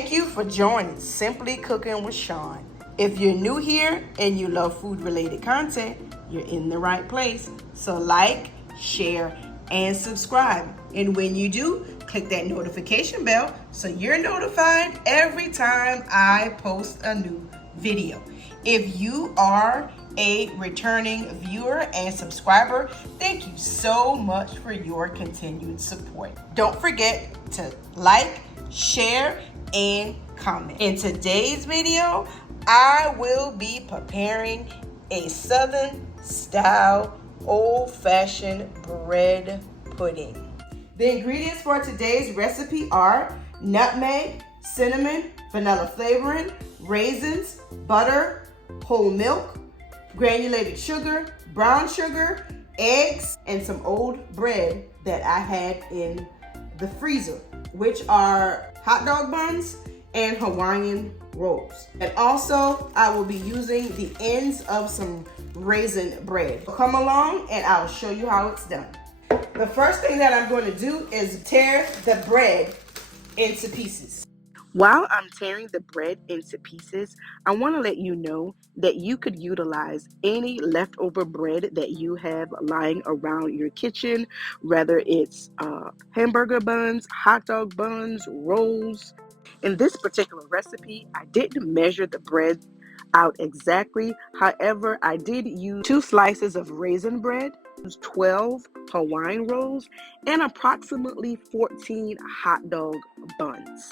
Thank you for joining Simply Cooking with Shawn. If you're new here and you love food-related content, you're in the right place. So like, share, and subscribe. And when you do, click that notification bell so you're notified every time I post a new video. If you are a returning viewer and subscriber, thank you so much for your continued support. Don't forget to like, share, and comment. In today's video, I will be preparing a Southern style old-fashioned bread pudding. The ingredients for today's recipe are nutmeg, cinnamon, vanilla flavoring, raisins, butter, whole milk, granulated sugar, brown sugar, eggs, and some old bread that I had in the freezer, which are hot dog buns and Hawaiian rolls. And also, I will be using the ends of some raisin bread. Come along and I'll show you how it's done. The first thing that I'm going to do is tear the bread into pieces. While I'm tearing the bread into pieces, I want to let you know that you could utilize any leftover bread that you have lying around your kitchen, whether it's hamburger buns, hot dog buns, rolls. In this particular recipe, I didn't measure the bread out exactly. However, I did use 2 slices of raisin bread, 12 Hawaiian rolls, and approximately 14 hot dog buns.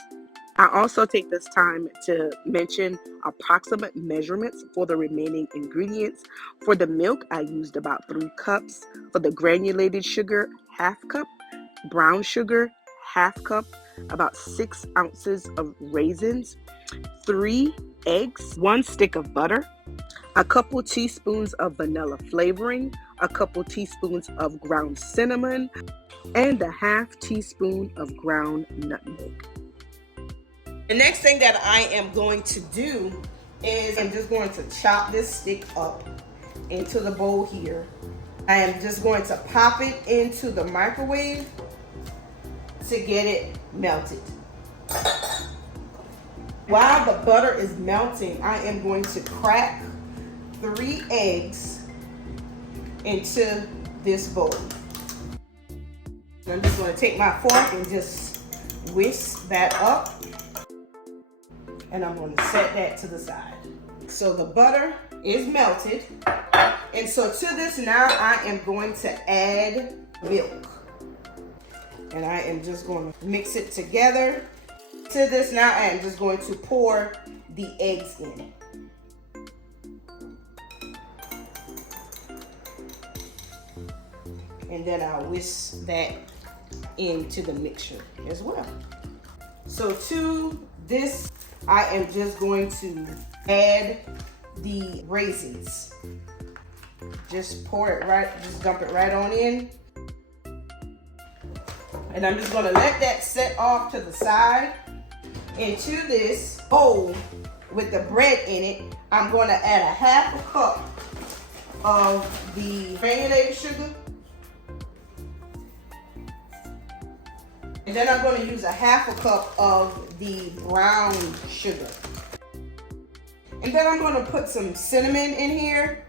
I also take this time to mention approximate measurements for the remaining ingredients. For the milk, I used about 3 cups. For the granulated sugar, ½ cup. Brown sugar, ½ cup. About 6 ounces of raisins. 3 eggs. 1 stick of butter. A couple teaspoons of vanilla flavoring. A couple teaspoons of ground cinnamon. And a ½ teaspoon of ground nutmeg. The next thing that I am going to do is I'm just going to chop this stick up into the bowl here. I am just going to pop it into the microwave to get it melted. While the butter is melting, I am going to crack 3 eggs into this bowl. I'm just going to take my fork and just whisk that up. And I'm going to set that to the side. So the butter is melted. And so to this now, I am going to add milk. And I am just going to mix it together. To this now, I am just going to pour the eggs in. And then I'll whisk that into the mixture as well. So to this, I am just going to add the raisins. Just pour it right, just dump it right on in. And I'm just gonna let that set off to the side. Into this bowl with the bread in it, I'm gonna add a ½ cup of the granulated sugar. And then I'm going to use a ½ cup of the brown sugar. And then I'm going to put some cinnamon in here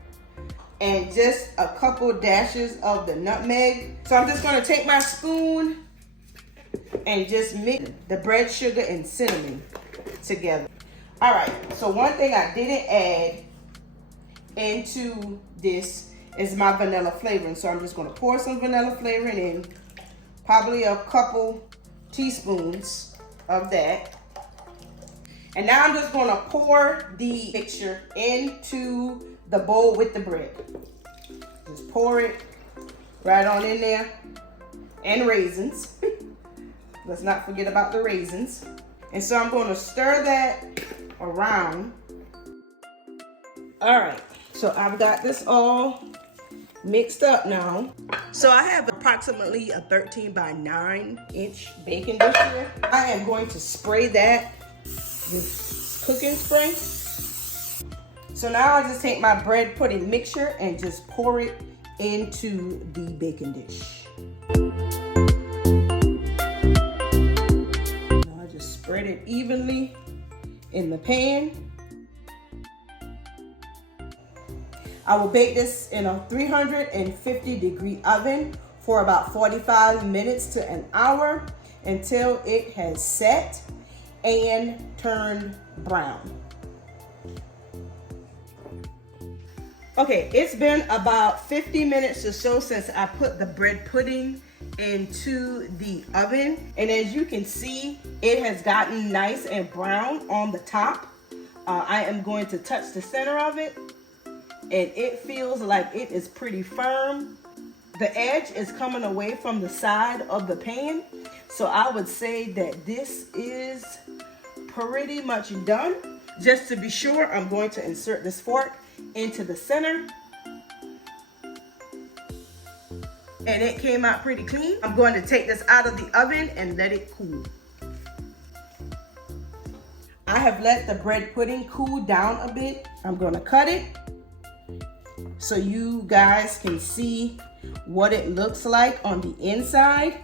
and just a couple dashes of the nutmeg. So I'm just going to take my spoon and just mix the bread, sugar, and cinnamon together. All right, so one thing I didn't add into this is my vanilla flavoring. So I'm just going to pour some vanilla flavoring in, probably a couple teaspoons of that. And now I'm just going to pour the mixture into the bowl with the bread. Just pour it right on in there. And raisins. Let's not forget about the raisins. And so I'm going to stir that around. All right, so I've got this all mixed up now. So I have approximately a 13 by 9 inch baking dish here. I am going to spray that with cooking spray. So now I'll just take my bread pudding mixture and just pour it into the baking dish. Now I just spread it evenly in the pan. I will bake this in a 350-degree oven for about 45 minutes to an hour until it has set and turned brown. Okay, it's been about 50 minutes or so since I put the bread pudding into the oven, and as you can see, it has gotten nice and brown on the top. I am going to touch the center of it, and it feels like it is pretty firm. The edge is coming away from the side of the pan, so I would say that this is pretty much done. Just to be sure, I'm going to insert this fork into the center, and it came out pretty clean. I'm going to take this out of the oven and let it cool. I have let the bread pudding cool down a bit. I'm going to cut it so you guys can see what it looks like on the inside,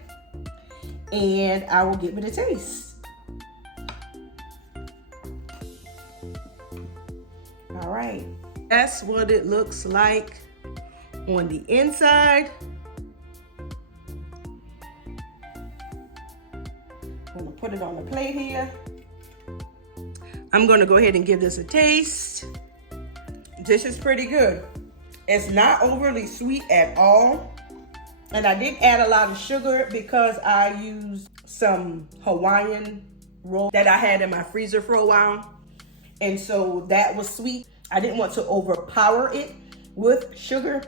and I will give it a taste. All right, that's what it looks like on the inside. I'm gonna put it on the plate here. I'm gonna go ahead and give this a taste. This is pretty good. It's not overly sweet at all. And I did add a lot of sugar because I used some Hawaiian roll that I had in my freezer for a while. And so that was sweet. I didn't want to overpower it with sugar.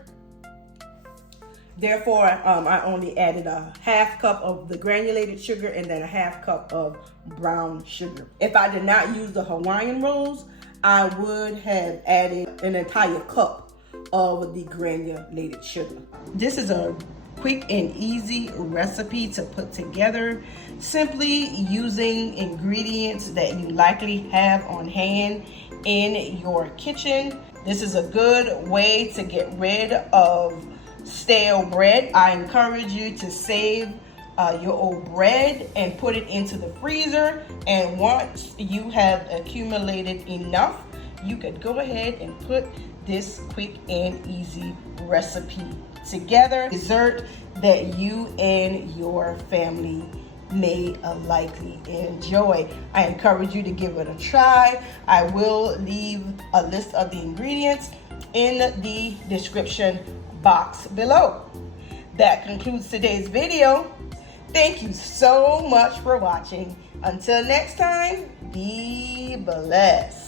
Therefore, I only added a half cup of the granulated sugar and then a half cup of brown sugar. If I did not use the Hawaiian rolls, I would have added an entire cup of the granulated sugar. This is a quick and easy recipe to put together, simply using ingredients that you likely have on hand in your kitchen. This is a good way to get rid of stale bread. I encourage you to save your old bread and put it into the freezer, and once you have accumulated enough, you could go ahead and put this quick and easy recipe together. Dessert that you and your family may likely enjoy. I encourage you to give it a try. I will leave a list of the ingredients in the description box below. That concludes today's video. Thank you so much for watching. Until next time, be blessed.